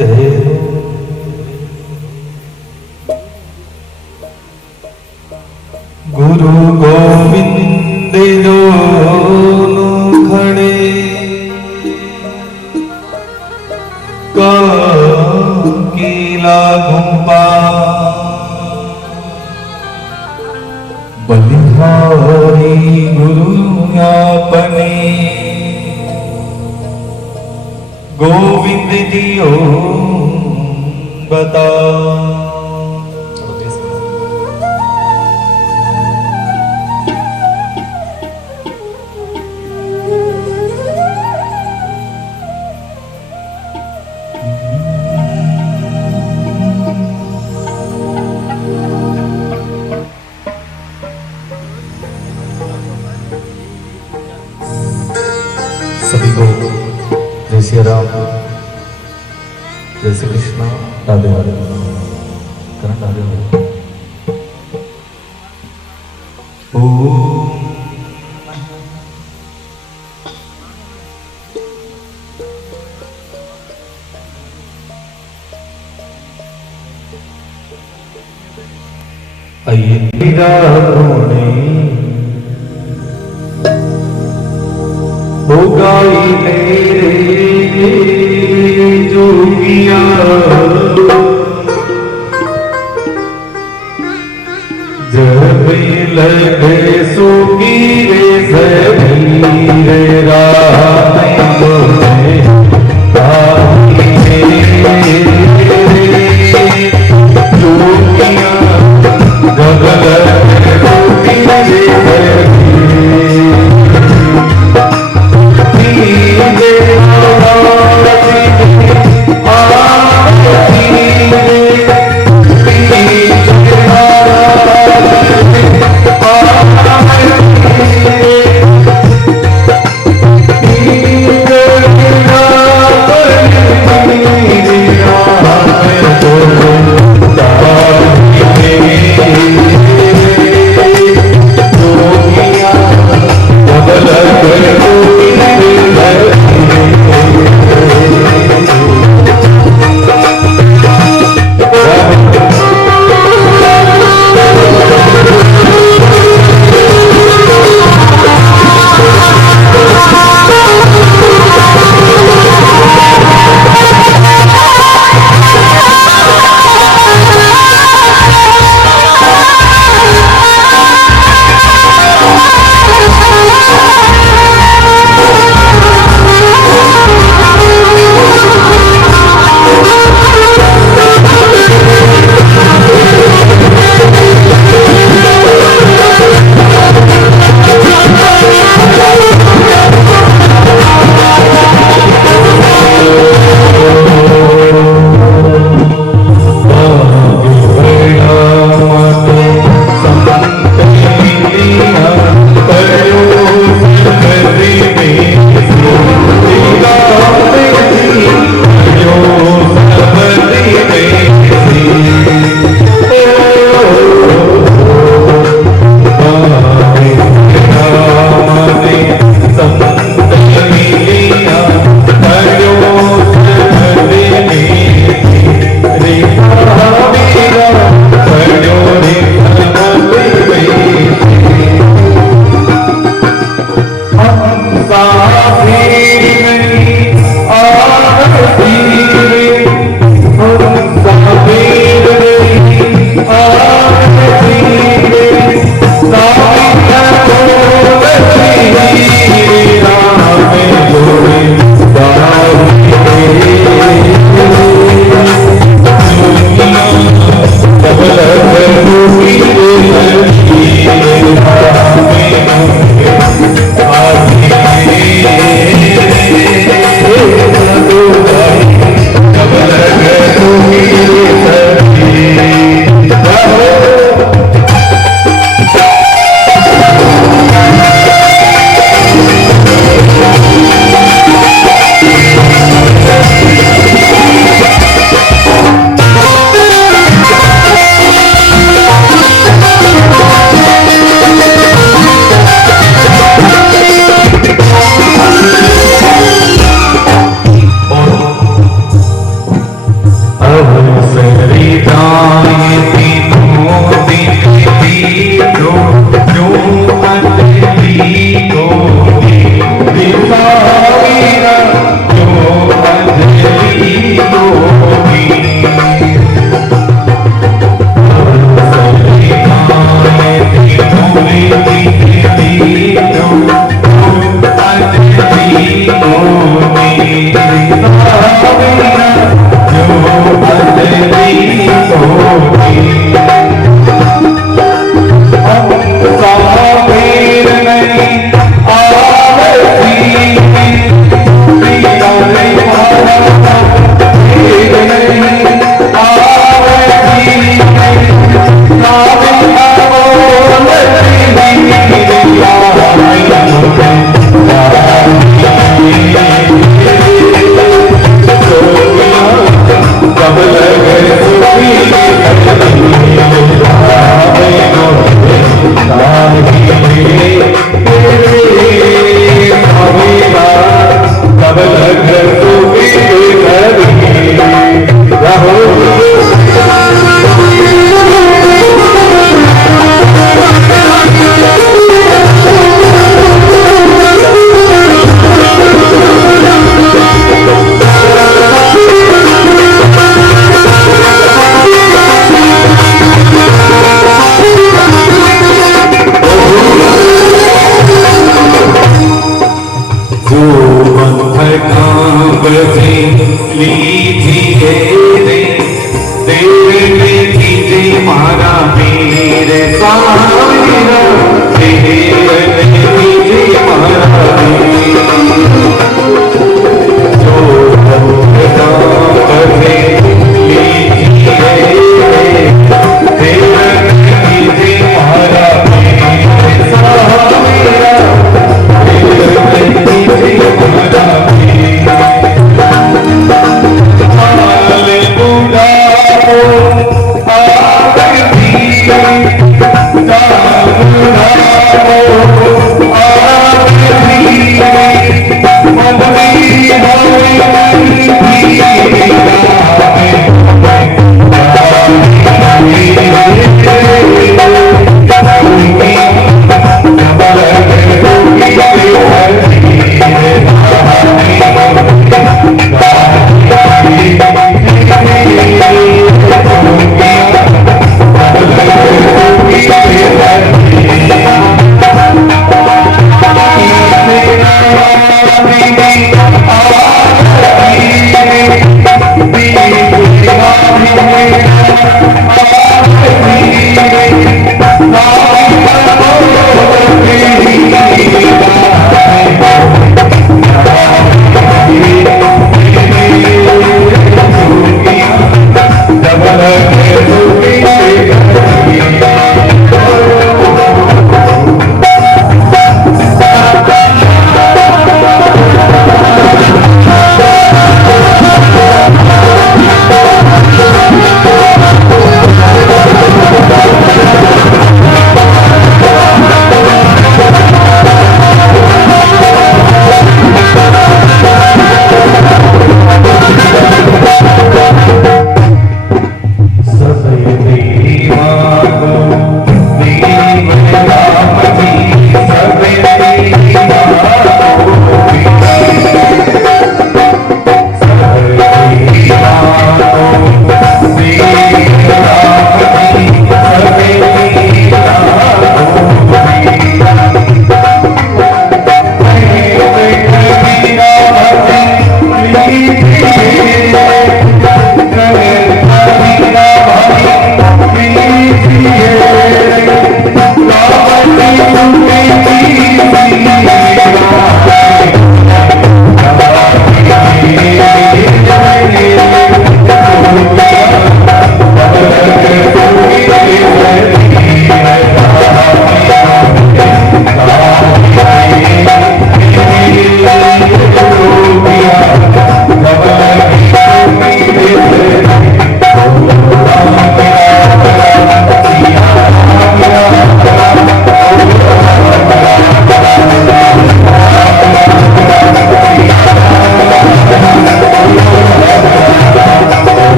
जय हो। गुरु गोविंद दोनों खड़े काकीला घुंपा बलिहारी गुरु आपने गोविंद जी ओ बता। सभी को जय श्री राम, जय श्री कृष्णा, राधे राधे, करण राधे राधे। ओम आइए होगा तेरे जोगिया जब लगे सोगी रे सभी रे रात जोगिया जब लगे सोगी रे सभी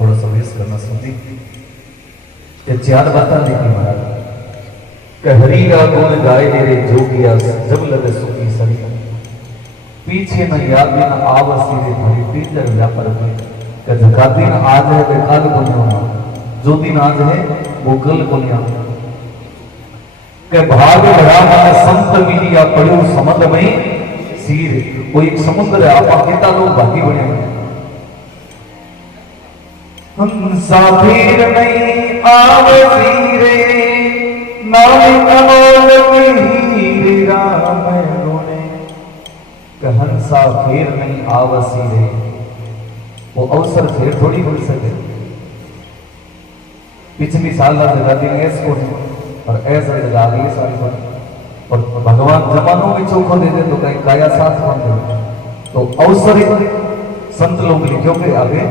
थोड़ा सा वेस्ट करना समझी ये चार बातें लिखी महाराज कि हरि का गुण गाए रे जो किया जब लगे सुखी सरी पीछे न याद न आवसी रे भरी पीतर व्यापार के जका दिन आज है वे कल को नहीं जो दिन आज है वो कल को नहीं के भाग भरा मन संत मिलिया पड़ो समुद्र में सीर वो एक समुद्र है आप कितना लोग भागी बने हंसा फिर नहीं आवसी रे नाम अमोल हीरे राम गुणे के हंसा फिर नहीं आवसी रे वो अवसर फिर थोड़ी मिल सके पिछली साल जगह दी इसको और ऐसा जगह अगली साल पर और भगवान जमानों में चोखो दे दे तो कहीं काया साथ बन दे तो अवसर संत लोग लिखो के आगे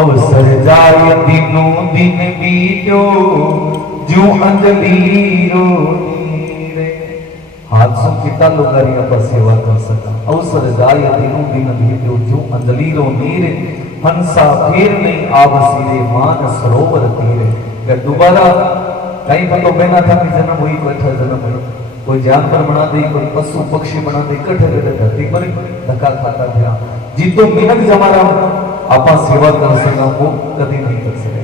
अवसर जाय दिनों दिन बीतो जो अंजलि रो नीरे हाथ से कितना लोग पर सेवा कर सका अवसर जाय दिनों दिन बीतो जो अंजलि रो नीरे हंसा फिर नहीं आवसी रे मान सरोवर तीरे दोबारा कहीं पर तो बहना था कि जन्म हुई कोई था जन्म हुई कोई जानवर बना दे कोई पशु पक्षी बना दे इकट्ठे धरती पर धक्का खाता था जितो मिनट जमारा आप सेवा कर सका वो कभी नहीं कर सके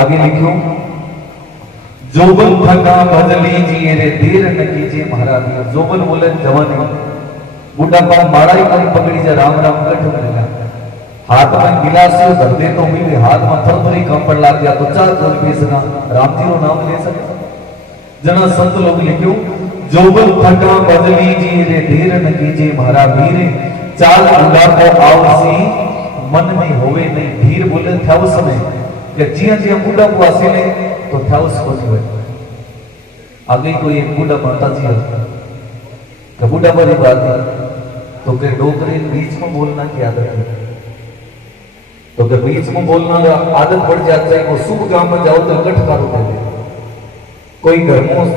आगे लिखो जोबन थका भज लीजिए रे देर न कीजिए महाराज जोबन बोले जवानी बुढ़ापा मारा ही कभी पकड़ी जा राम राम कठ मिलेगा हाथ में गिलास धर दे तो भी हाथ में थरथरी कंपन लग गया तो चार कोई बेसना राम जी रो नाम ले सके जना संत लोग लिखो जोबन थका भज लीजिए रे देर न कीजिए महाराज वीरे चाल बुढ़ापो आवसी मन में होवे नहीं धीर बोले था उस समय कि जिया जिया बूढ़ा को आसे तो था उस को हुए आगे कोई एक बूढ़ा माता जी का बूढ़ा बड़ी बात है तो के डोकरे बीच में बोलना की आदत है तो के बीच में बोलना आदत पड़ जाती है वो शुभ काम में जाओ तो इकट्ठ करो दे कोई घर में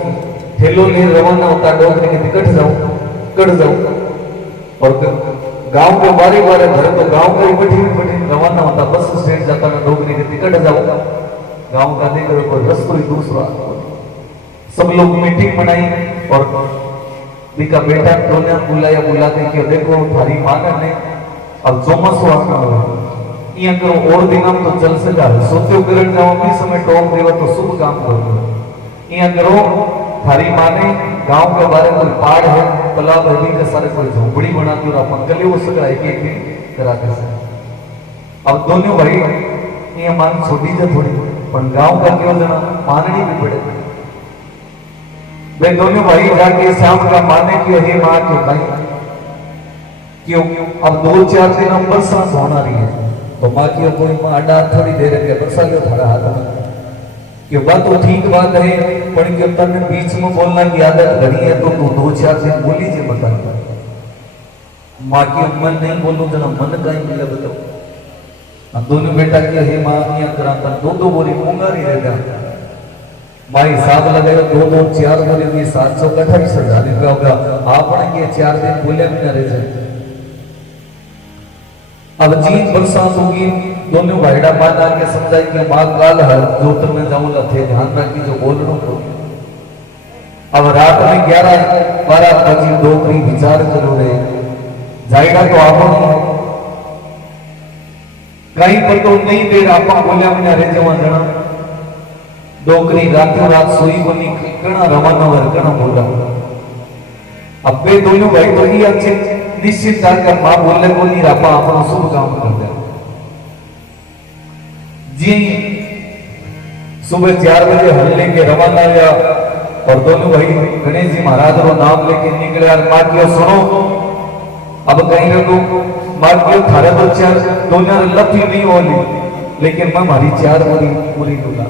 ठेलो ले रवाना होता डोकरे के निकट जाओ कट जाओ और गांव के बारी बारे घर तो गांव का बैठी रवाना होता बस स्टैंड जाता ना डोगरी के टिकट जाओ गांव का देकर कोई रस्तो ही दूसरा सब लोग मीटिंग बनाई और दिका बेटा दोनों बुलाया बुलाते कि देखो थारी माना ने अब चौमासो आना हो इया करो और दिन हम तो चल सका सोचो करण जाओ भी समय टॉप देवा तो शुभ काम करो इया करो थारी माने गांव के बारे कोई पहाड़ है तालाब है के सारे कोई झोपड़ी बनाती और अपन गले वो सका एक एक दिन कराते हैं अब दोनों भाई ये मान छोटी से थोड़ी पर गांव का क्यों जना माननी भी पड़े वे दोनों भाई जाके शाम का माने की हे मां के भाई क्यों अब 2-4 दिन हम बरसात होना रही है तो मां की कोई मां अड्डा थोड़ी देर के बरसात जो थारा हाथ में कि बात तो ठीक बात है पर कि तने बीच में बोलना की आदत घनी है तो तू 2-4 दिन बोली जे बता मां की मन नहीं बोलूं जना मन कहीं मिले बताओ दोनों बेटा की हे मां यहाँ कराता 2-2 बोरी मुंगारी रहेगा मां हिसाब लगाए 2-4 बोरी भी 728,000 रुपया होगा आपने ये 4 दिन बोले भी न रह जाए अब जी बरसात होगी दोनों भाईड़ा मान आके समझाई कि मां काल हर जोतर में जाऊंगा थे ध्यान रखी जो बोल रहा हूं अब रात में 11-12 बजे डोकरी विचार करो रे जाएगा तो आप कहीं पर तो नहीं देर आप बोलिया मैंने अरे जवा जना डोकरी रातों रात सोई बनी कणा रवाना वर कणा बोला अब वे दोनों भाई तो ही अच्छे निश्चित जाकर मां बोलने को नहीं रापा अपना शुभ काम कर दे जी सुबह 4 बजे हल लेके रवाना हुआ और दोनों भाई गणेश जी महाराज का नाम लेके निकले और मां की सुनो अब कहीं रखो मां की थारे तो 4 दोनों लफी नहीं होली लेकिन मैं हमारी 4 बोली पूरी दूंगा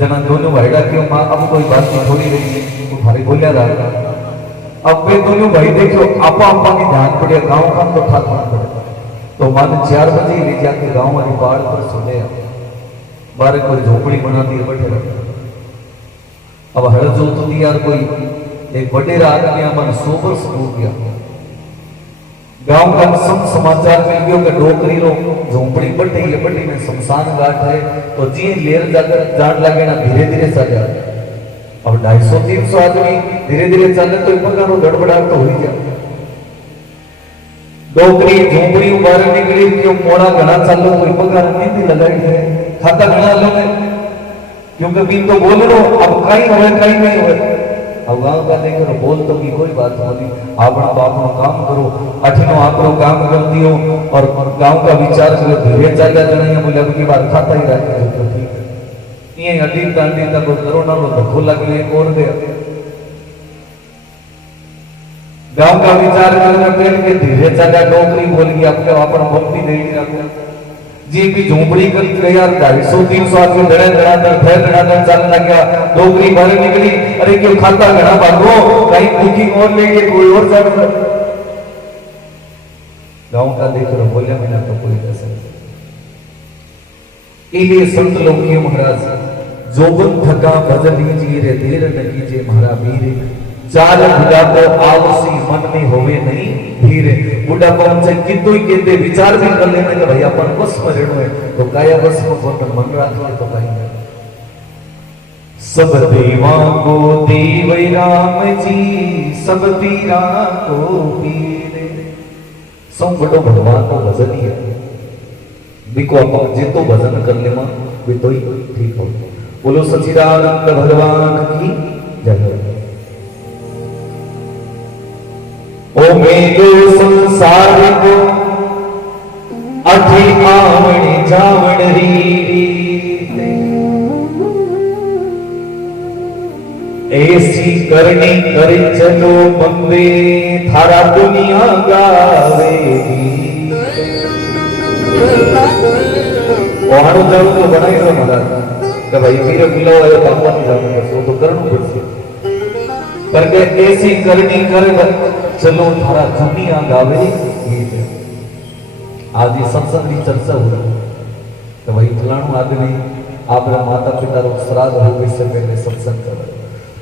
जना दोनों भाईड़ा क्यों मां अब कोई बात नहीं थोड़ी रही तो थारे बोलिया रहा अब वे दोनों भाई देखो आपा आपा की ध्यान पड़े गांव का तो था पड़े तो मान 4 बजे ले जाके गांव वाली बाढ़ पर सोने बारे कोई झोपड़ी बना दी बैठे रहे अब हर जो तो यार कोई एक बड़े आदमी मन 100 वर्ष हो गया गांव का सब समाचार मिल गयो कि डोकरी रो झोंपड़ी बटी है, बटी में शमशान घाट है। तो जी लेर जान लगे ना धीरे धीरे चले। अब 250-300 आदमी धीरे धीरे चले तो पगारो गड़बड़ाहट तो हो ही जाए। डोकरी झोंपड़ी बाहर निकली क्यों मोड़ा घना चालो तो पगार नींद लगाई है, खाता घना लोगे क्योंकि भी तो बोल रो अब कहीं होए कहीं नहीं होए। अब गांव का देखो बोल तो की कोई बात नहीं, आपना बापनो काम करो, अठनो आपनो काम कर दियो और गांव का विचार करो। धीरे चला जणिया बोले अब की बात खाता ही रहे तो ठीक है। ये अडीन दांडी तक कोरोना रो धक्को लगले और दे गांव का विचार करने पेड़ के धीरे चला डोकरी बोल गया आपके आपन भक्ति दे रखो जी भी झोंपड़ी कर गया 250-300 आदमी धड़ाधड़ चलने लगा। डोकरी बाहर निकली, अरे क्यों खाता घना भागो कहीं बुकिंग और लेके कोई और चल रहा। गांव का देख रहा बोलिया मैंने तो कोई कैसे इले संत लोग क्यों महाराज जोबन थका भजन लीजिए रे देर न कीजिए महाराज वीरे। चाल बुढ़ापो आवसी मन में होवे नहीं धीरे। बुढ़ापो हमसे कितु ही कहते विचार भी कर लेने का भाई अपन बस में रहना है तो काया बस में अपन मन रखिए तो कहीं नहीं। सब देवा को देव राम जी सब पीरा को पीरे। सब बड़ो भगवान को भजन ही है। देखो अपन जे तो भजन कर ले मां वे तो ही ठीक हो। बोलो सच्चिदानंद भगवान की जय। ओ मेरे संसार को अठी आवण जावण री ऐसी करनी कर चलो बंदे थारा दुनिया गावेगी। वहां जाओ तो बनाई दो महाराज कि भाई मेरे बुलाओ आयो पापा नहीं जाऊंगा सो तो करना पड़से करके ऐसी करनी कर चलो थारा दुनिया गावे गीत। आज ये सत्संग की चर्चा हुई तो भाई फलाणु आदमी आपका माता पिता रो श्राद्ध हो इससे पहले सत्संग कर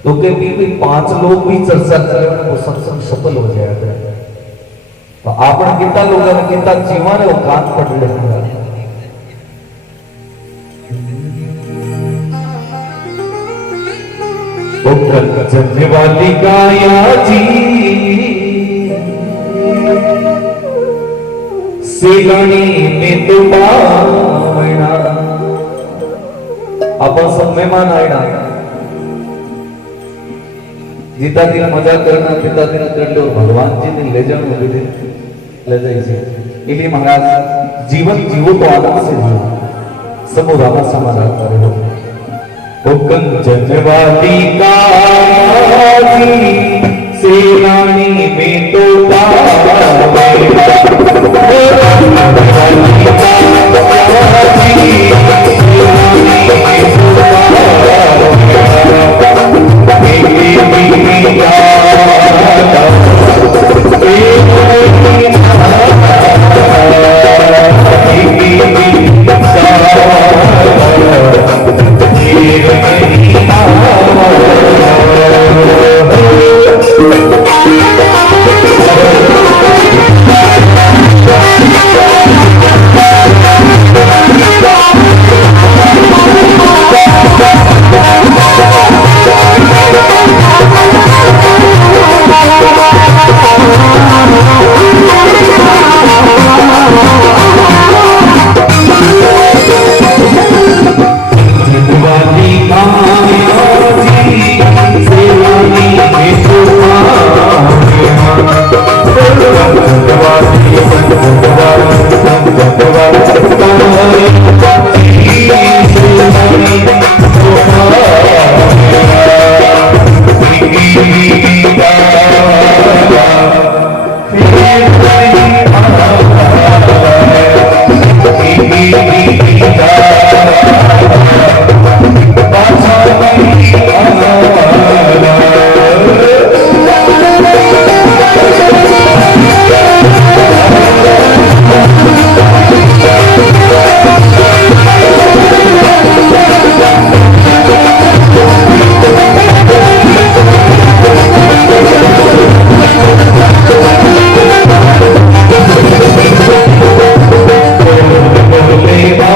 तो के भी 5 लोग भी चर्चा करे वो सत्संग सफल हो जाएगा। तो आपन कितना लोग कितना जीवन है वो कान पड़ रहे हैं। जन्ने वाली गाया जी सेगानी में तो बावना। अपन सब मेहमान आएगा जीता दिन मजा करना पिता दिन कर लो भगवान जी ने ले जाना ले जाइए। इसलिए महाराज जीवन जीवो तो आनंद से जियो सब रामा समाधान करे हो। कंचन वाली काजी सेनानी में तो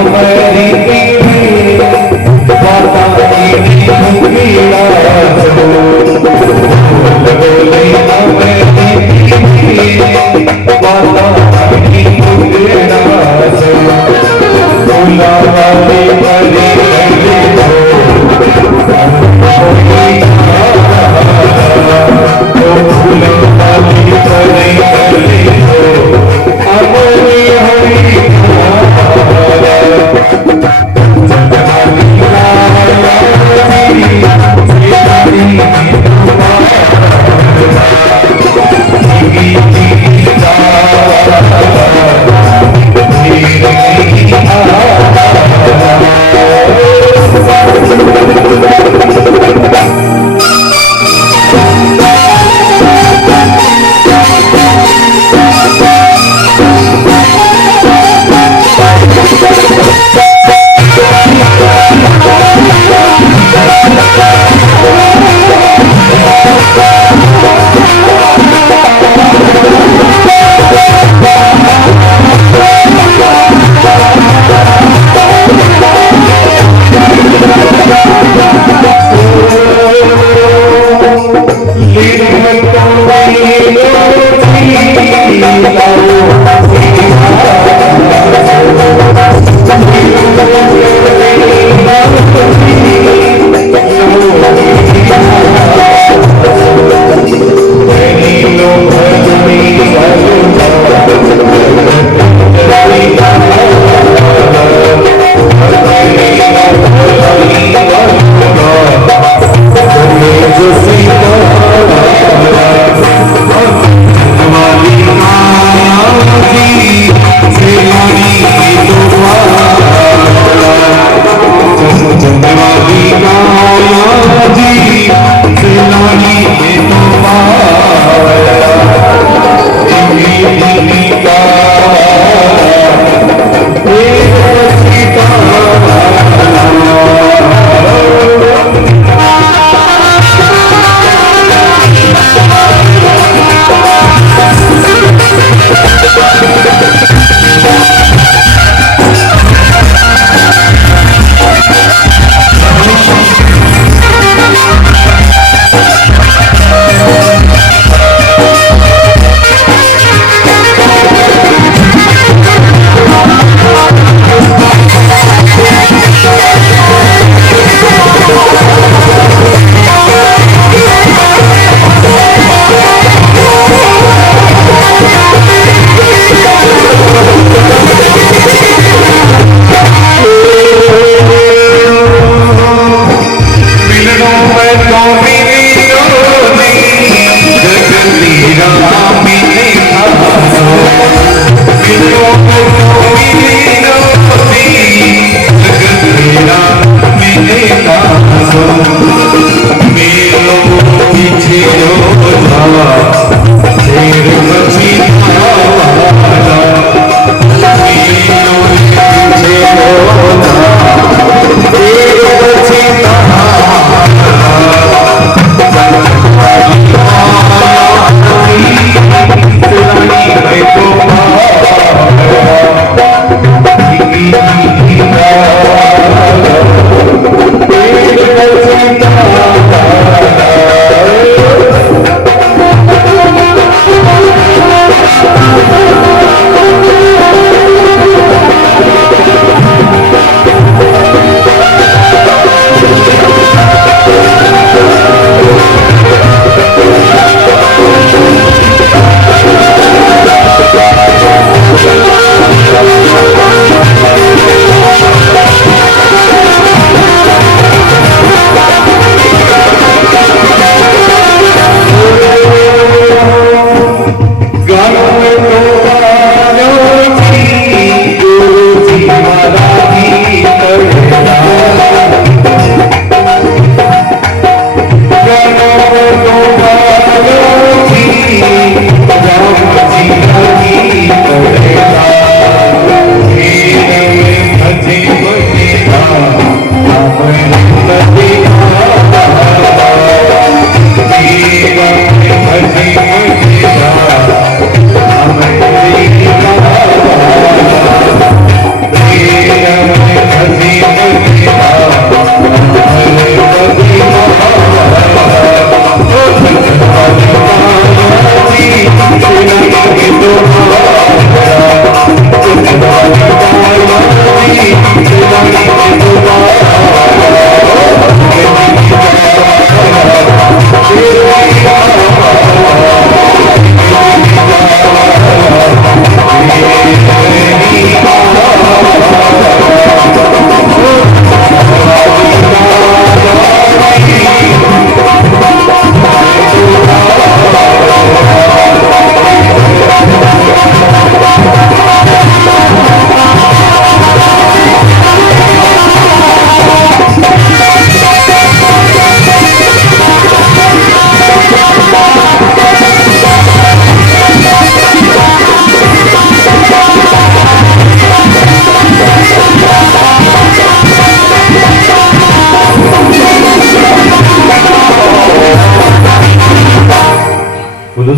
Hare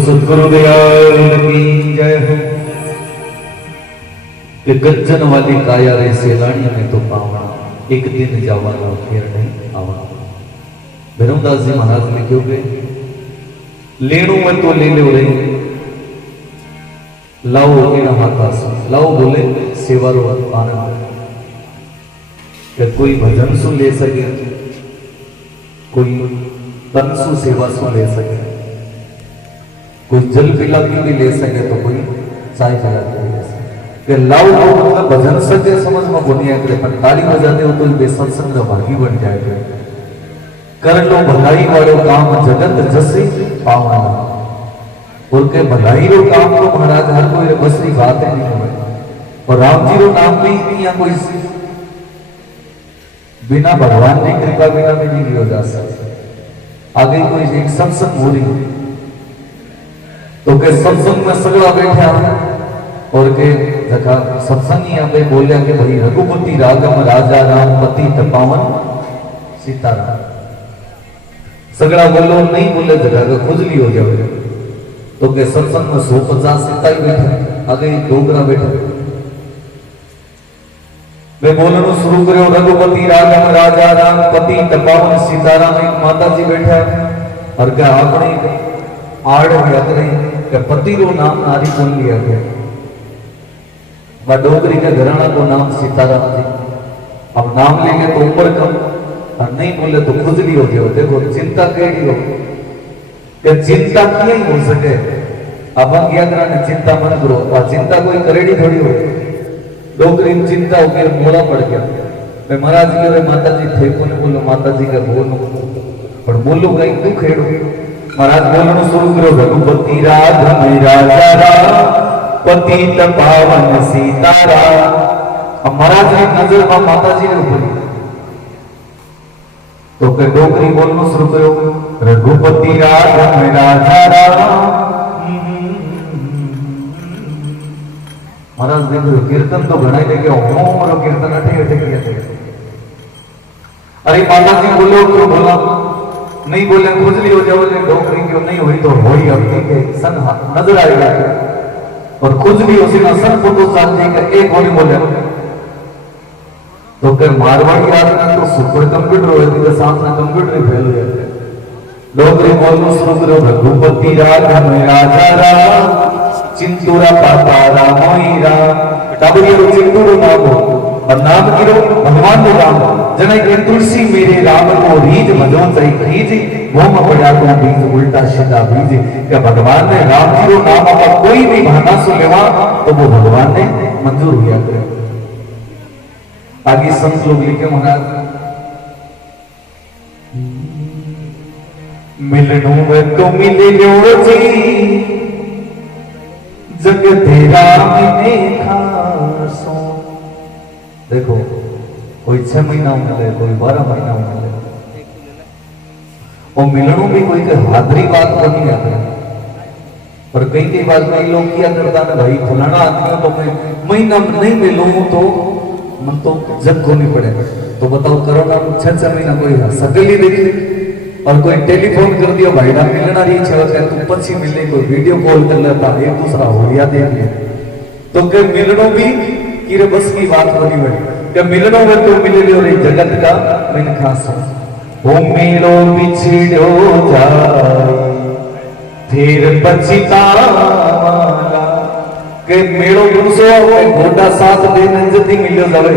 सदगुरुदयाल की जय हो। कि गज्जन वाली काया रे सेलानी में तो पावना, एक दिन जावानो फिर नहीं आवा। धर्मदास जी महाराज लिखो गए, लेणु में तो ले लो रे, लाओ इन हाथा से, लाओ बोले सेवारो आनंद। कि कोई भजन सु ले सके, कोई तन सु सेवा सु ले सके, कोई जल पिला के भी ले सके, तो कोई चाय पिला के ले सके। कि लाओ मतलब भजन सके समझ में बोनिया करे, पर ताली बजाते हो तो बेसत्संग भागी बन जाएगा। कर लो भलाई वालो काम जगत जसे पावना, बोल के भलाई रो काम तो महाराज हर कोई बस की बात है नहीं है। और राम जी रो नाम भी नहीं है, कोई बिना भगवान की कृपा बिना भी नहीं लिया जा सकता। आगे कोई एक सत्संग हो रही तो के सत्संग में सगड़ा बैठा और के जगह सत्संगी यहाँ पे बोलिया कि भाई रघुपति रागम राजा राम पति तपावन सीताराम। सगड़ा बोलो नहीं बोले जगह का खुजली हो जाए। तो के सत्संग में 150 सीता ही बैठे, आगे डोगरा बैठे। वे बोलना शुरू करो, रघुपति रागम राजा राम पति तपावन सीताराम। एक माता जी बैठा और क्या अपने आड़ याद रही पति रो नाम नारी बोल लिया गया, डोगरी के घराना को नाम सीताराम जी। अब नाम लेंगे तो ऊपर कम, और नहीं बोले तो खुजली हो जाओ। देखो चिंता कैडी हो, कि चिंता क्यों हो सके। अब हम क्या कराने चिंता मत करो, और चिंता कोई करेड़ी थोड़ी हो। डोगरी में चिंता हो गया, मोड़ा पड़ गया। मैं महाराज जी और माता जी थे को नहीं बोलो, माता जी का बोलो पर बोलो कहीं तू खेड़ो। महाराज बोलना शुरू करो, रघुपति राघव राजा राम पति पावन सीताराम। अब महाराज की नजर में माता जी ने ऊपर, तो के डोगरी बोलना शुरू करो, रघुपति राघव राजा राम। महाराज देखो कीर्तन तो घना लेके ओम और कीर्तन अटे अटे किया थे। अरे माता जी बोलो क्यों बोला, नहीं बोले खुजली हो जाओ। डोगरी क्यों नहीं हुई तो होई अपनी के सन नजर आएगा। और खुजली उसी ना सन फोटो साल जी का एक होली बोले तो कर मारवाड़ी आदमी तो सुपर कंप्यूटर हो जाती, सामने कंप्यूटर ही फेल हो जाते। डोगरी बोलना शुरू करो, रघुपति राघव राजा राम चिंतूरा पापा रामोई राम। डाबरियो चिंतूरो नाम हो और नाम गिरो भगवान को राम। जना के तुलसी मेरे राम को रीज भजो सही खीज, वो में पड़ा तो बीज उल्टा सीधा बीज। क्या भगवान ने राम जी को नाम का कोई भी भाना सु लेवा तो वो भगवान ने मंजूर किया करे। आगे संत लोग लिखे, महाराज मिलनू में तो मिले जी, जग तेरा मिले खासो। देखो कोई 6 महीना मिले, कोई 12 महीना मिले, और मिलनों भी कोई हादरी बात तो नहीं आती। पर कई बार कई लोग क्या करता है, भाई फलाना आदमी तो मैं महीना नहीं मिलूं तो मन तो जग को नहीं पड़ेगा। तो बताओ कोरोना में 6 महीना कोई सकल ही देखी, और कोई टेलीफोन कर दिया भाई ना मिलना रही है तू पची मिलने, कोई वीडियो कॉल कर लेता, एक दूसरा होलिया देख लिया। तो क्या मिलनों भी कि बस की बात बनी हुई, क्या मिलनों में तो मिले लियो रे जगत का मैंने खास ओ मिलो बिछड़ो जाए फिर पछतावाला। के मेड़ो गुणसो गोटा साथ देने जति मिलो जावे,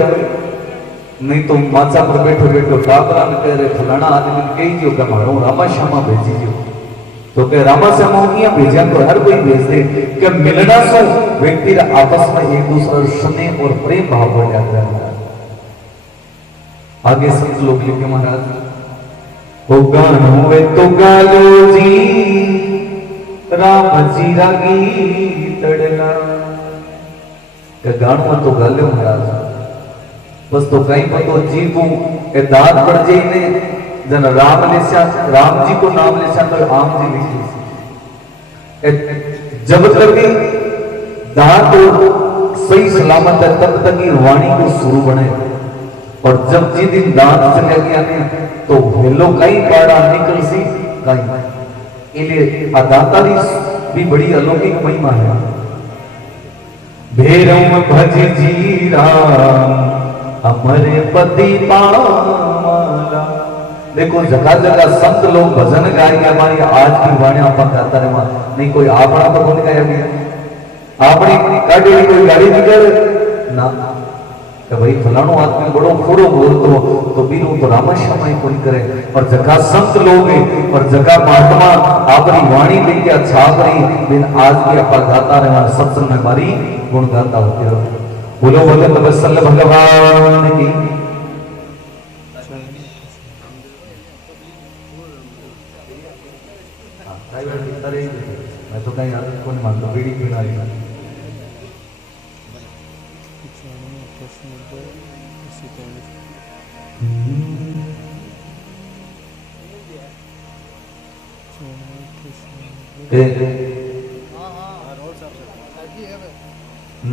नहीं तो माचा पर बैठो बैठो टापरा ने कह रहे फलाना आदमी कही जो कि मारो रामा श्यामा भेजी जो। तो के रामा श्यामा भेजा तो हर कोई भेज दे। कि मिलना से व्यक्ति आपस में एक दूसरा स्नेह और प्रेम भाव बढ़ जाता है। आगे संत लोग लिखे, महाराज ओ गानो वे तो गालो जी राम जी रागी तड़ला। गानो तो गालो महाराज, बस तो कहीं पर तो जी को दाद पड़ जाए ने जन राम लेसा, राम जी को नाम लेसा तो आम जी लिखी। जब तक दाद सही सलामत है तब तक ही वाणी को शुरू बने। और जब जी दिन दांत चले गया ने तो हेलो कई पाड़ा निकल सी कहीं इले अदातारी भी बड़ी अलौकिक महिमा है। भेरम भज जी राम हमारे पति पावाला। देखो जगह जगह संत लोग भजन गाए, हमारी आज की वाणी आप गाता रहे, नहीं कोई आपना तो कौन गाया गया, आपनी गाड़ी कोई गाड़ी निकल ना कि भाई फलानो आदमी बड़ो फूड़ो बोलतो तो बीरू तो रामश्याम कोई करे। और जगह संत लोग और जगह महात्मा आपरी वाणी लेके छापरी दिन आज के आप गाता रहे सत्संग में हमारी गुण गाता होते रहो। बोलो बोले तबसल भगवान की। मैं तो कहीं कौन मानता बीड़ी पीना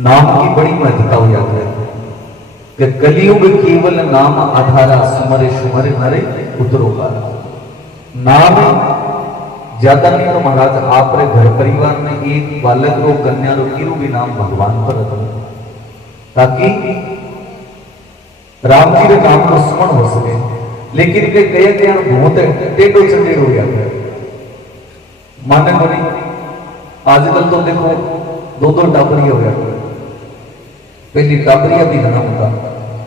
नाम की बड़ी महत्वता हो जाती है कि कलियुग केवल नाम आधारा सुमरे सुमरे नरे उतरोगा। नाम ज्यादा नहीं तो महाराज आप घर परिवार में एक बालक रो कन्या रो किरू भी नाम भगवान पर रखो, ताकि राम जी के नाम को स्मरण हो सके। लेकिन वे कहे बहुत टेढ़ो चंडेढ़ हो जाता है, माने को नहीं। आजकल तो देखो दो दो टाबरिया हो जाता, पहली टाबरिया भी घना होता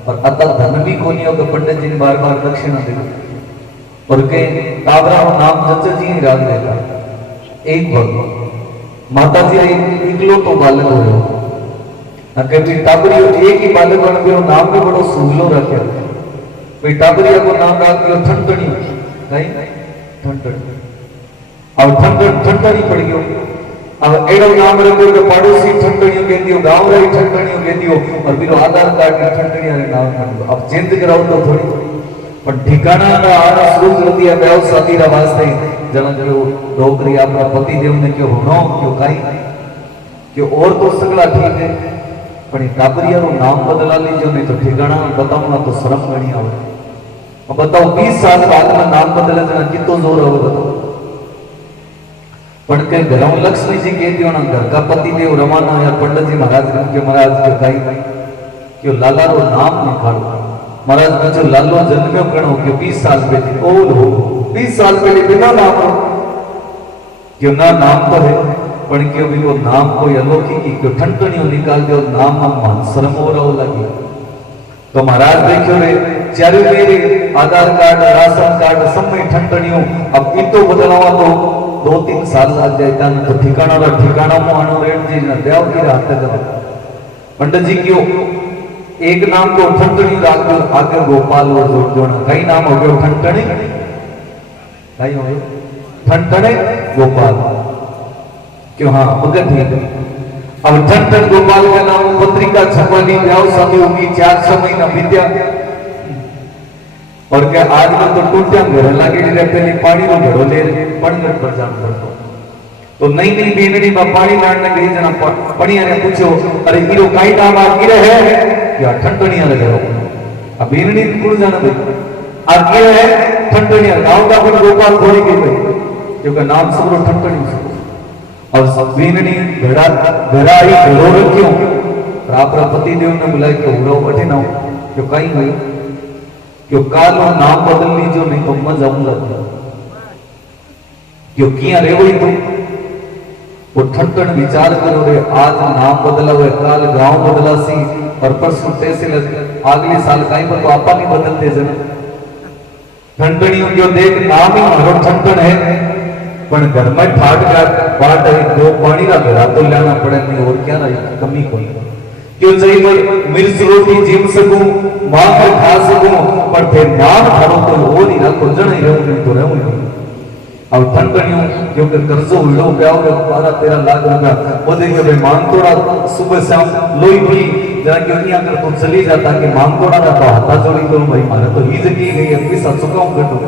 और अतः धन भी को नहीं होगा। पंडित जी ने बार बार दक्षिणा देगा और के टाबरा का नाम जच्चा जी ही राग देगा। एक बार माता जी इकलो तो बालक हो रहे कभी टाबरी एक ही बालक बन गयो, नाम भी बड़ो सूझलो रखे। भाई टाबरिया को नाम राख दियो ठंडनी, नहीं ठंडनी, अब ठंडनी पड़ गयो। अब एडो नाम रखो कि पड़ोसी ठंडनियों कह दियो, गांव रही ठंडनियों कह दियो और बिरो आधार कार्ड की ठंडनिया रे नाम रख दो। अब चिंत कराओ तो थोड़ी पर ठिकाना ना आना शुरू कर दिया ब्याह शादी रा वास्ते। जन जो नौकरी अपना पति देव ने क्यों होनो क्यों काई क्यों और तो सगला ठीक है, पर टाबरिया रो नाम बदला लीजो, नहीं तो ठिकाना बताऊंगा तो शर्म गणी आवे। अब बताओ 20 साल बाद में नाम बदला जना कितो जोर हो बताओ। पण के घरों लक्ष्मी जी कहती हो ना घर का पति देव रमाना या पंडित जी महाराज के महाराज के काई क्यों लाला रो नाम निकालो। महाराज ने जो लालो जन्म्यो गणो क्यों 20 साल पहले ओल हो 20 साल पहले बिना नाम हो क्यों ना नाम तो है, पण क्यों भी वो नाम कोई अलौकिक क्यों ठंडनियों निकाल दो नाम मान शर्म हो रहा लगी। तो महाराज देखियो रे चारे मेरे आधार कार्ड राशन कार्ड सब में ठंडनियों। अब इतो बदलावा तो 2-3 साल लग जाता तो ठिकाना रा ठिकाना में आनो रेट जी ना देव की रात करो। पंडित जी क्यों एक नाम को ठंडनी राख दो आगे गोपाल वो जोड़ जोड़ा कई नाम हो गए ठंडनी कई हो गए ठंडने गोपाल क्यों। हाँ भगत ठीक है। अब ठंडन गोपाल का नाम पत्रिका छपवानी ब्याह शादी होगी 4 महीना बीत्या और क्या आज में तो टूटिया घर लगे पहले पानी को घड़ो ले पणगढ़ पर जान पड़तो। तो नई नई बेनड़ी में पानी लाने गई जना पणिया ने पूछो अरे हीरो काई नाम आ गिरे है या ठंडनिया लगे हो। अब बेनड़ी कुड़ जाना भाई आ गिरे है ठंडनिया गांव का पर गोपाल थोड़ी गई भाई क्योंकि नाम सब ठंडनी से। और बेनड़ी घड़ा घराई घड़ो रखियो प्राप्त पति देव ने बुलाए कि उड़ो बैठे ना क्यों कहीं गई क्यों कालो नाम बदल लीजो नहीं तो मैं जाऊंगा क्यों किया रे वही तुम वो ठंडन विचार करो रे आज नाम बदला हुआ काल गांव बदला सी और परसों तैसे अगले साल कहीं पर तो आपा नहीं बदलते जन ठंडनियों क्यों देख नाम ही मारो ठंडन है पर घर में ठाट बाट दो पानी का घड़ा तो लाना पड़े नहीं और क्या ना कमी कोई क्यों चाहिए पर मिर्च रोटी जीम सकूं मांग खा सकूं पर फिर नाम खड़ो तो वो नहीं रखो जन ही रहूं नहीं तो रहूं नहीं। अब ठंडनियों क्योंकि कर्जो उड़ो ब्याह के 12-13 लाख रुपया वो देखिए भाई मांग तोड़ा सुबह शाम लोई हुई जरा क्यों नहीं अगर तो चली जाता कि मांग तोड़ा ना तो हाथा जोड़ी करूं भाई मारे तो ही जगी गई है पैसा चुकाऊं कटो।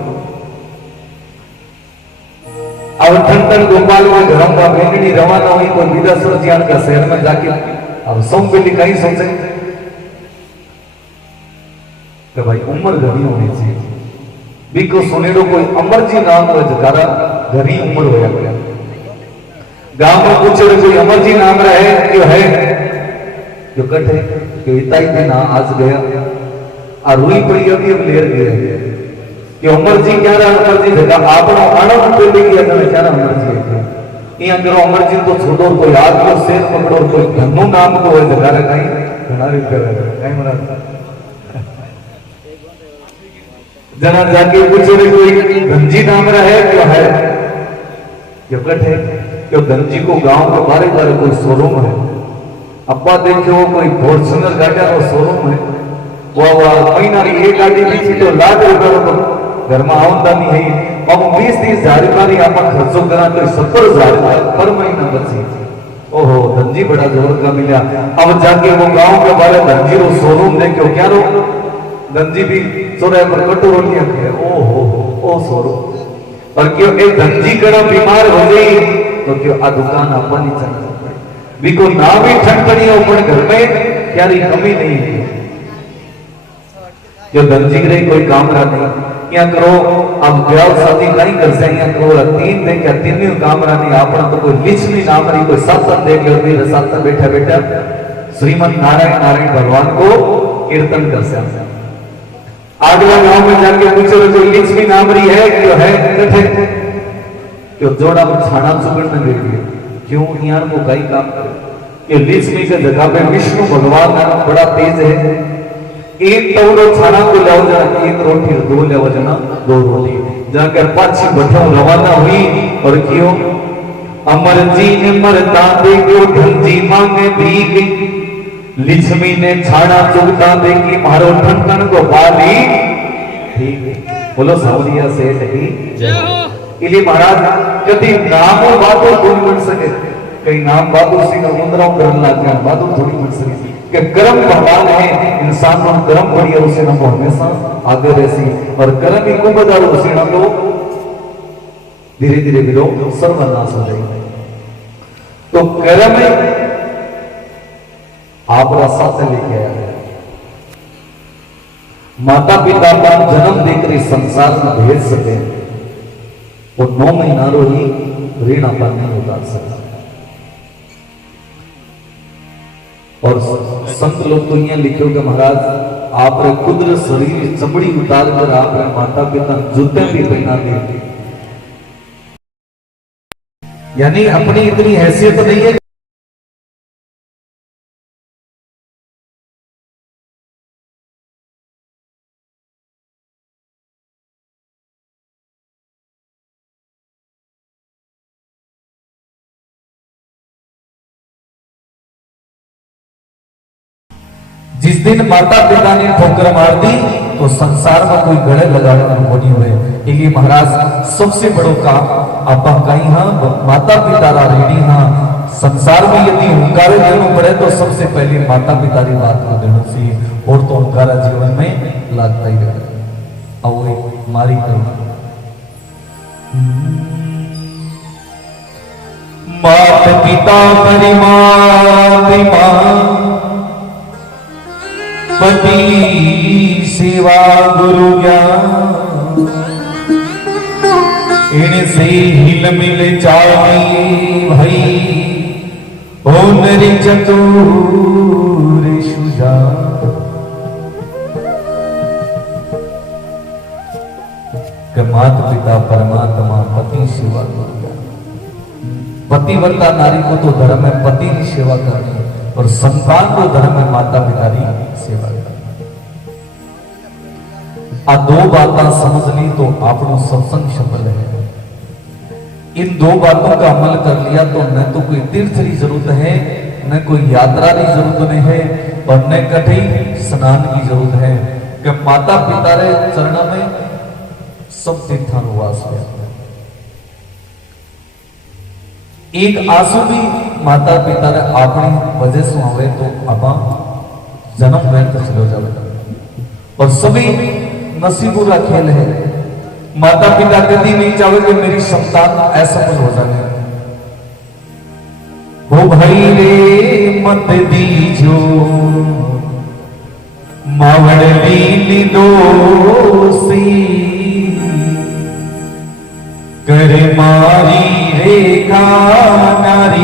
अब ठंडन गोपाल के घरों का बेंगनी रवाना हुई कोई विदेशर जियान का शहर में जाके अब सब पहले कहीं सोचे कि भाई उम्र घनी होनी चाहिए बिको सुनेरो कोई अमर जी नाम हो जकारा घनी उम्र होया गया गांव में पूछे तो कोई अमर जी नाम रहे क्यों है जो कट है क्यों इतना ही दिन आज गया आ रुई पड़ी अभी अब लेर गया कि अमर जी क्या रहा अमर जी जगह आपनो आनंद पे ले गया था क्या अमर जी है यहाँ करो अमर जी तो छोड़ो कोई आग को शेर पकड़ो कोई धनु नाम को है जगह रे कहीं घना रीते कहीं मना जना जाके पूछे रे कोई गंजी नाम रहा है क्यों है क्यों कट है क्यों गंजी को गांव के बारे बारे कोई शोरूम है अब्बा देखो कोई फॉर्च्यूनर गाड़ी रो शोरूम है वाह महीना की एक गाड़ी बीची तो लाख रुपया तो घर में आमदनी है अब 20-30 हजार रुपया आप खर्चो करा तो 70,000 पर महीना बची ओहो धनजी बड़ा जोर का मिला अब जाके वो गांव के बारे धनजी रो शोरूम देखो क्या रो धनजी भी चौराहे पर कटोरो लिया के ओ शोरूम और क्यों एक धनजी कड़ा बीमार हो गई तो क्यों आ दुकान अपनी चलना पड़े बिको ना भी ठंड पड़ी हो पर घर में क्या कमी नहीं है जो धनजी रे कोई काम रहा नहीं यहाँ करो अब ब्याह शादी नहीं कर से यहाँ करो 3 दिन क्या 3 दिन काम रहा नहीं आपना तो कोई लिचनी नाम रही कोई सत्संग देख लो भी सत्संग बैठा बैठा श्रीमद नारायण नारायण भगवान को कीर्तन कर से अगला गांव में जाके पूछो तो कोई लिचनी नाम रही है क्यों है क्यों जोड़ा में छाना चुगड़ने दे दिए क्यों यहाँ को कई काम करे ये लिचनी के जगह पे विष्णु भगवान बड़ा तेज है एक तवड़ो छाना को ले जाना एक रोटी दो ले जाना 2 रोटी जाकर पाछी बठो रवाना हुई और क्यों अमर जी ने मरता देखो धनजी मांगे भीख लिच्छवी ने छाना चुगता देखी मारो ठनठन को पाली ठीक बोलो सावरिया से नहीं जय हो इली महाराज कभी नामो बातों थोड़ी बन सके कई नाम बातों से उंदराओं करने लग गया बातों थोड़ी बन सके कि कर्म भगवान है इंसान को कर्म बढ़िया उसे ना हमेशा आगे रहसी और कर्म ही को बजाओ उसे ना तो धीरे धीरे विरो सर्वनाश हो जाएगा तो कर्म आप साथ लेके आया माता पिता का जन्म देकर इस संसार में भेज सके और 9 महीना रो ही ऋण अपन नहीं उतार सकता और संत लोग तो यहाँ लिखे कि महाराज आप खुद शरीर चमड़ी उतार कर आप माता पिता जूते भी पहना देते यानी अपनी इतनी हैसियत नहीं है जिस दिन माता पिता ने ठोकर मार दी तो संसार में कोई गले लगाने नहीं हुए इसलिए महाराज सबसे बड़ो काम आप कहीं हाँ माता पिता रा रेडी हाँ संसार में यदि हुंकारे देना पड़े तो सबसे पहले माता पिता की बात को देना चाहिए और तो हुंकारा जीवन में लागता ही रहे अब मारी करो माता पिता परिमात्मा पति सेवा गुरु ज्ञान इनसे हिल मिल चाली भाई ओ नरी चतुर सुजा माता पिता परमात्मा पति सेवा गुरु ज्ञान पतिव्रता नारी को तो धर्म है पति की सेवा करनी और संतान को धर्म है माता पिता की सेवा करनी आ 2 बातें समझ ली तो आपनो सत्संग सफल है इन 2 बातों का अमल कर लिया तो न तो कोई तीर्थ की जरूरत है न कोई यात्रा की जरूरत नहीं है और न कहीं स्नान की जरूरत है कि माता पिता रे चरण में सब तीर्थानुवास है एक आंसू भी माता पिता रे अपनी वजह से आवे तो अपा जन्म व्यर्थ चलो जावे और सभी नसीबों का खेल है माता पिता कभी नहीं चाहे कि मेरी संतान असफल हो जाए वो भाई रे मत दीजो मावड़ली दोषी कर मारी रेखा नारी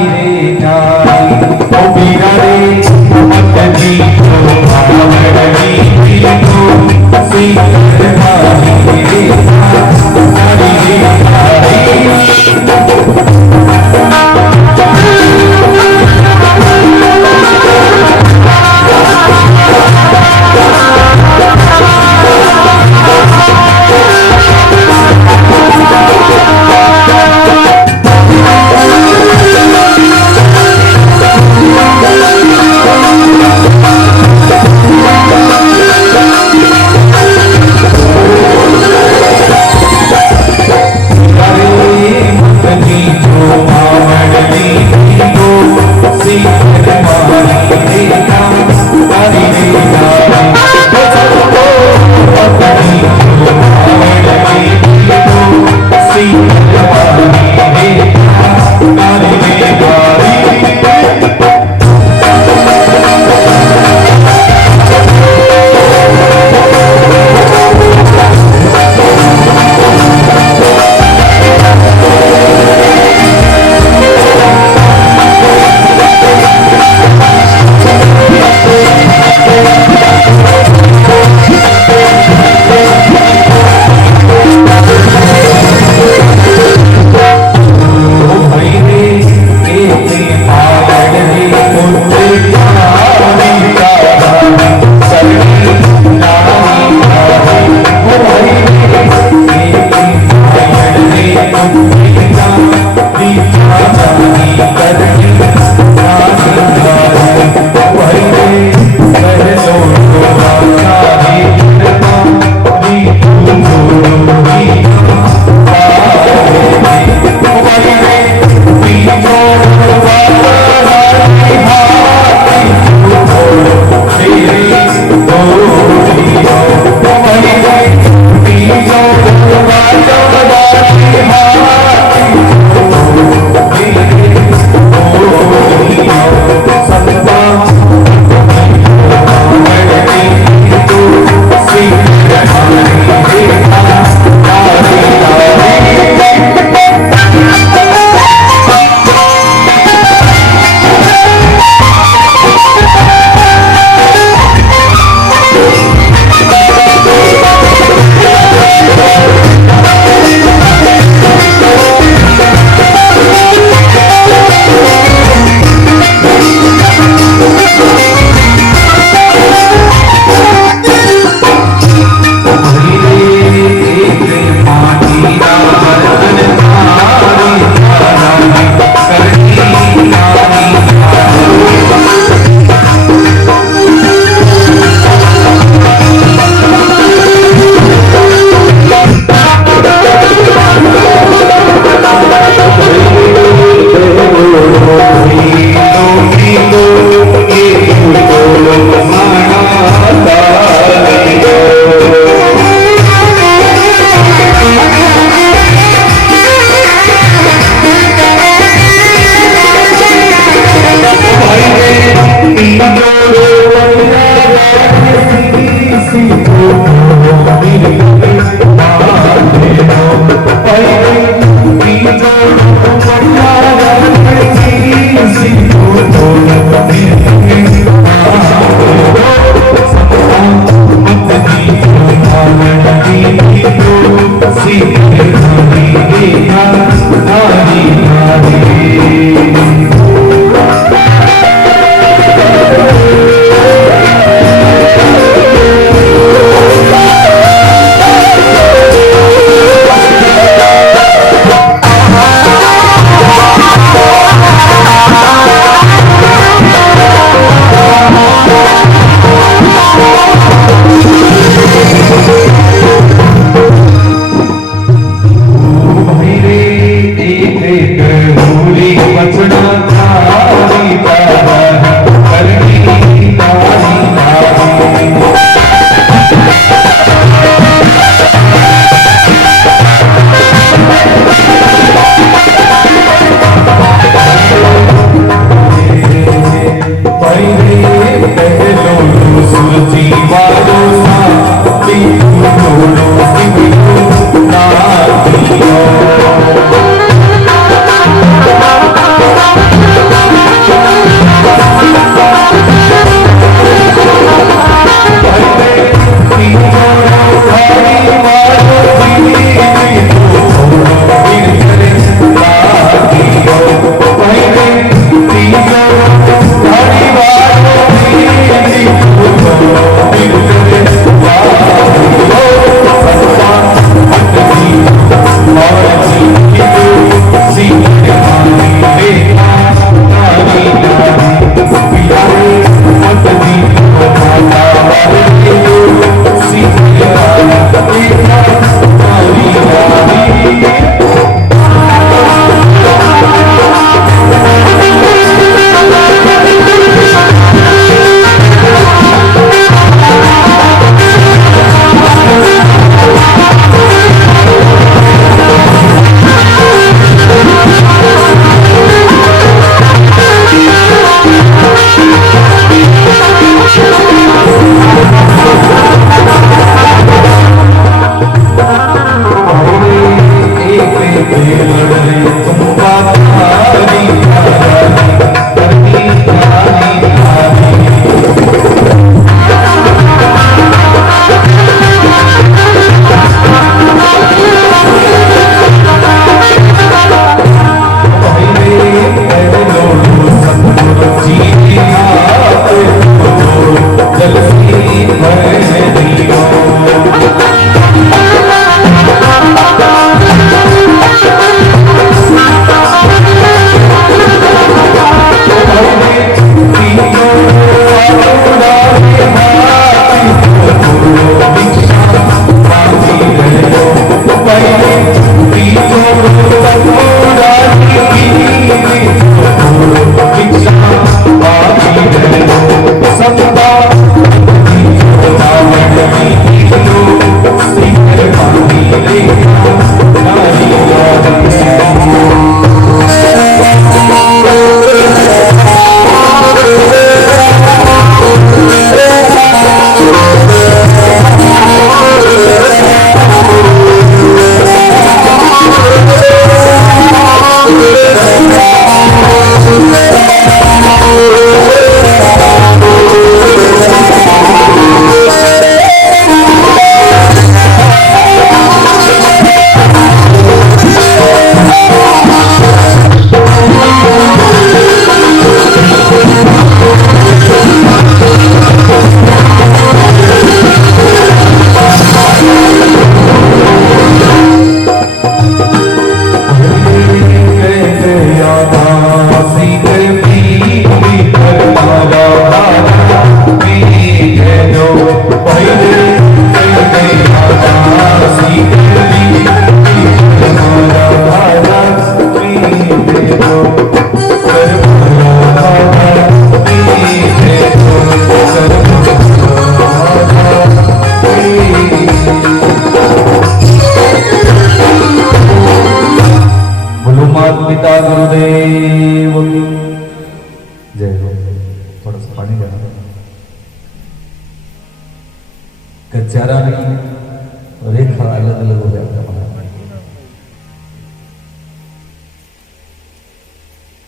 चेहरा नहीं रेखा अलग अलग हो जाता है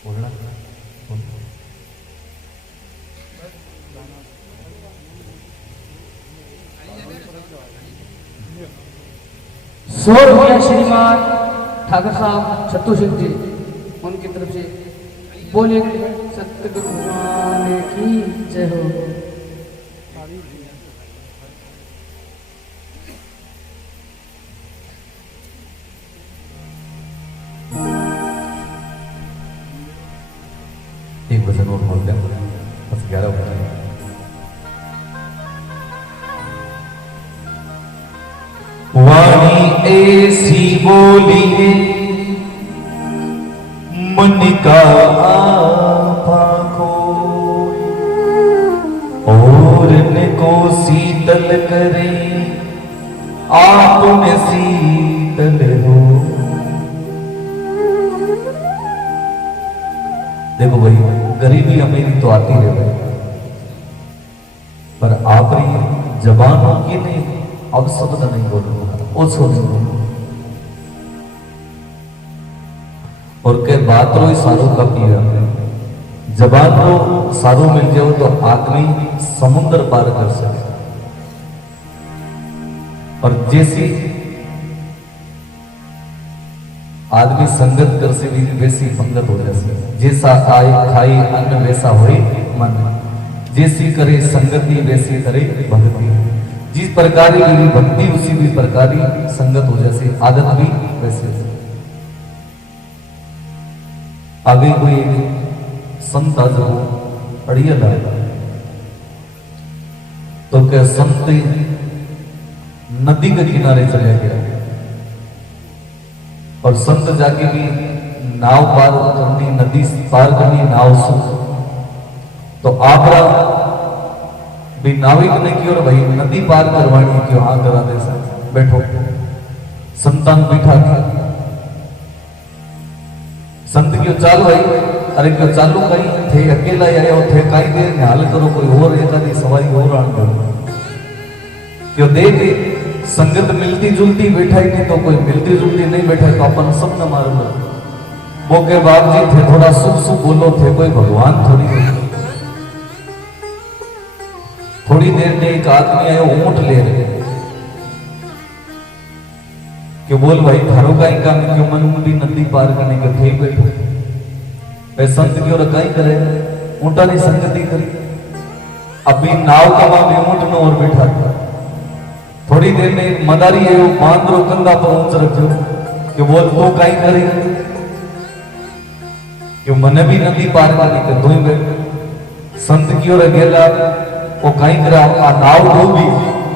बोलना 100 रुपया श्रीमान ठाकर साहब छत्तू सिंह जी उनकी तरफ से। बोलिए सतगुरु भगवान की जय हो। एक भजन और बोल दें, बस 11 बजे। वाणी ऐसी बोली है मन का आपा कोई, और न को शीतल करे आप में शीतल हो। देखो भाई, गरीबी अमीरी तो आती है, पर आप रही जबानों की नहीं, अब शब्द नहीं बोलूंगा, ओछो नहीं बोलूंगा। और के बात रो सारू का पिया, जबान रो सारू मिल जाओ तो आदमी समुद्र पार कर सके। और जैसी आदमी संगत कर से भी वैसी पंगत हो जाती। जैसा आए खाई अन्न वैसा होए मन, जैसी करे संगति वैसी करे भक्ति। जिस प्रकार की भक्ति उसी भी प्रकार की संगत हो जाती, आदत भी वैसे। आगे कोई संत आज अड़ियल तो क्या संत नदी के किनारे चले गया, और संत जाके भी नाव पार करनी, नदी पार करनी नाव से। तो आपरा भी नाविक ने की और भाई नदी पार करवानी क्यों, हाँ करा दे सर बैठो। संतान बिठा के संत क्यों चालू भाई, अरे क्यों चालू कहीं थे, अकेला आया हो थे, कहीं देर हाल करो, कोई और एक आदि सवारी और आन करो। क्यों देख संगत मिलती जुलती बैठा ही नहीं, तो कोई मिलती जुलती नहीं बैठा तो अपन सब न मार लो। वो के बाप जी थे थोड़ा सुख सुख बोलो थे, कोई भगवान थोड़ी हो। थोड़ी देर में एक आदमी आयो ऊंट ले रहे, क्यों बोल भाई थारो का ही काम, क्यों मन भी नदी पार करने के थे बैठो। वे संत की ओर कहीं करे ऊंटा ने संगति करी, अभी नाव का मां ऊंट न और बैठा था। थोड़ी देर में एक मदारी है वो बांध रो कंधा पर ऊंच रखो, कि बोल तू कहीं करी, कि मन भी नदी पार करने के दो ही। संत की ओर गेला वो कहीं करा, आ नाव डूबी,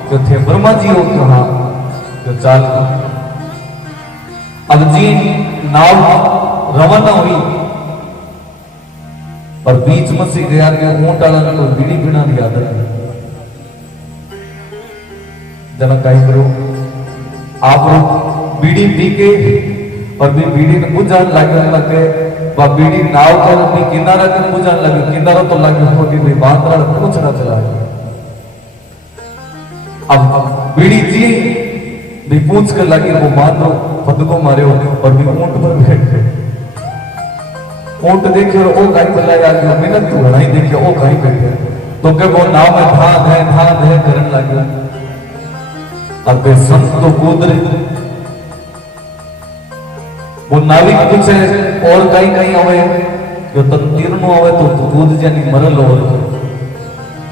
जो थे ब्रह्मा जी हो क्यों, हाँ जो चाल। अब जी नाव रवाना हुई, और बीच में से गया कि ऊंट वाला ने कोई बीड़ी पीना की आदत है। जना कहीं करो आप बीड़ी पी के, और भी बीड़ी ने बुझान लगे, वह बीड़ी नाव कर भी किनारा कर बुझान लगे, किनारा तो लगे थोड़ी भी बांद्रा पूछना चला गया। अब बीड़ी जी भी पूछ कर लगी, वो बांद्रो खुद को मारे हो, और भी ऊंट पर बैठ गए। ऊंट देखे और वो कहीं बुलाया गया, मिनट तो लड़ाई देखे वो कहीं बैठे, तो क्या वो नाव में धान है करने लगे। अब वे संत तो कूद रहे, वो नाविक पूछे और कहीं कहीं आवे, जो तन तीरनो आवे तो कूद जानी मरल हो।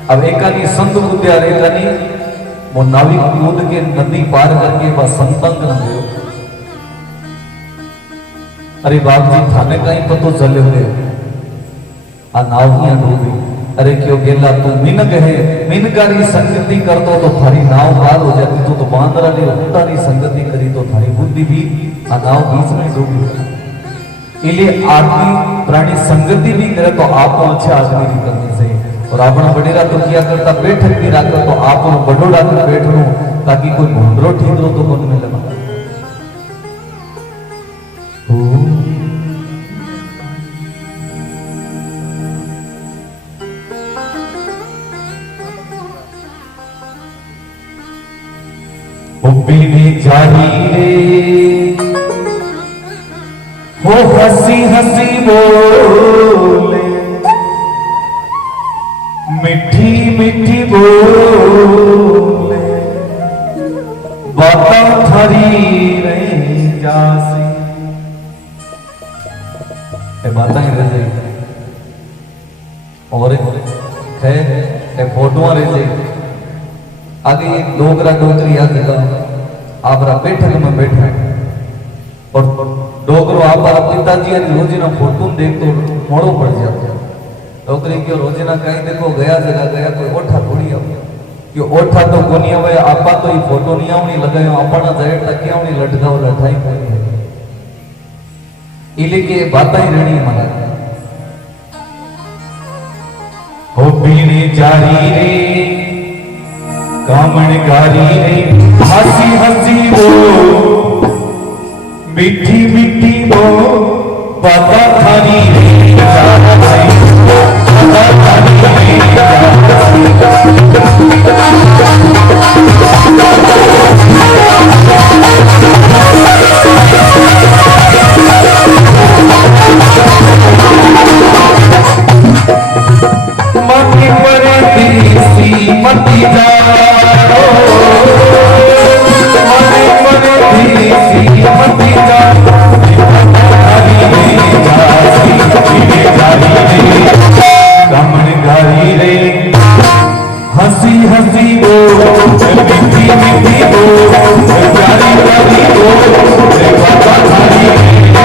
अब एकानी संत कूद्या, एकानी वो नाविक कूद के नदी पार करके वह संतंग न गयो। अरे बाप जी थाने कहीं पतो चले हुए, आ नाव ही डूबी। अरे क्यों गेला तू मिनक है, मिनकारी संगति कर तो थारी नाव पार हो जाती, तो बांदरा ने ऊंटारी संगति करी तो थारी बुद्धि भी आ नाव बीच में डूबी। इसलिए आदमी प्राणी संगति भी करे तो आपको अच्छे आदमी भी करनी चाहिए। और अपना बडेरा तो किया करता बैठक भी रखो, तो आप बड़ो डाकर बैठो, ताकि कोई भूंडरो ठीक रो तो मन में लगा। जारी रे हो हंसी हंसी बोले, मिठी मिठी बोले, बाता थारी रही जासी ये बातें ही रह जाए और खैर ये फोटो रह जाए आगे एक डोगरा डोगरी आ जगह आप बैठक में बैठा है और डोगरो आप पिताजी रोजी ना फोटो देख तो मोड़ो पड़ जाता डोगरी के रोजी ना कहीं देखो गया जगह गया कोई ओठा थोड़ी आओ कि ओठा तो कोनी आवे आपा तो ये फोटो नहीं आवनी लगायो आपना जाए तकिया आवनी लटकाओ लठाई कोनी इले के बातें ही रहनी मना हो बीने जारी रे कामण गारी रे हंसी हंसी वो मीठी मीठी वो बाता थारी रे बाता थारी मती परे देसी मती जाओ मती परे देसी मती जाओ गारी रे हंसी हंसी वो मीठी मीठी वो प्यारी प्यारी वो बाबा थारी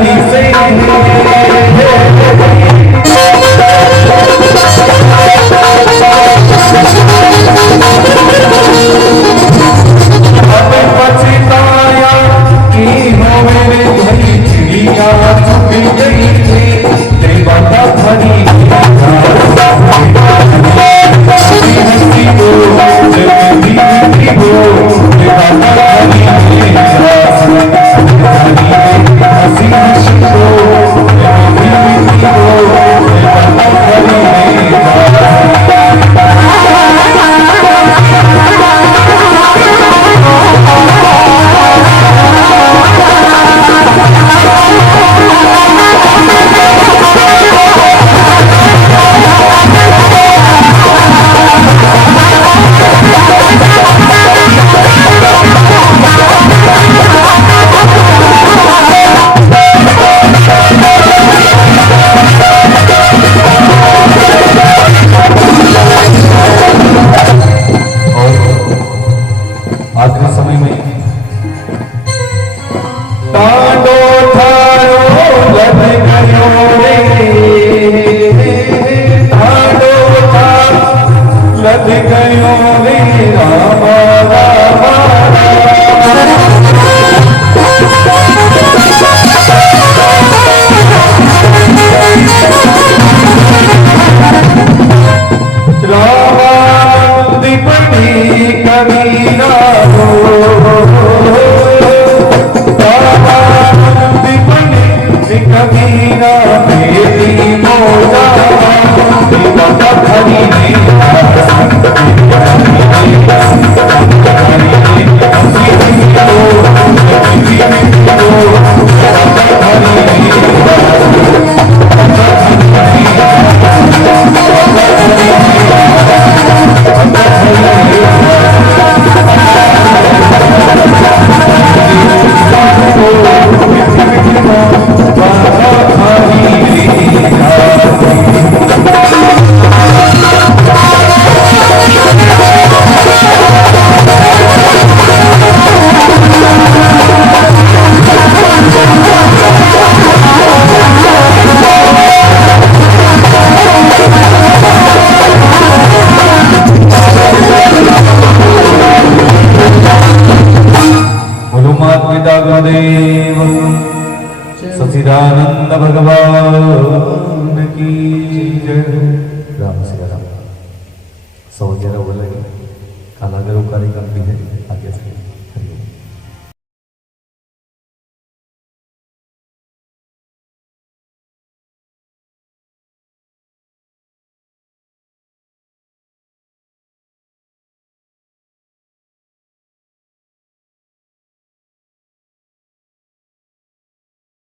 धरी से अब पछताया कि होवे धरी चिड़िया चुग गई थी देवता धरी आज के समय में तांडो थारो लद गयो रे तांडो थारो लद गयो रे रामा रामा दीपनी कबीरा हो दीपनी कबीरा मेरी मोजा दीपक धरी पिता गुरुदेव सच्चिदानंद भगवान की जय। राम सिया राम। सौ जरा बोलेंगे काला कार्यक्रम भी है।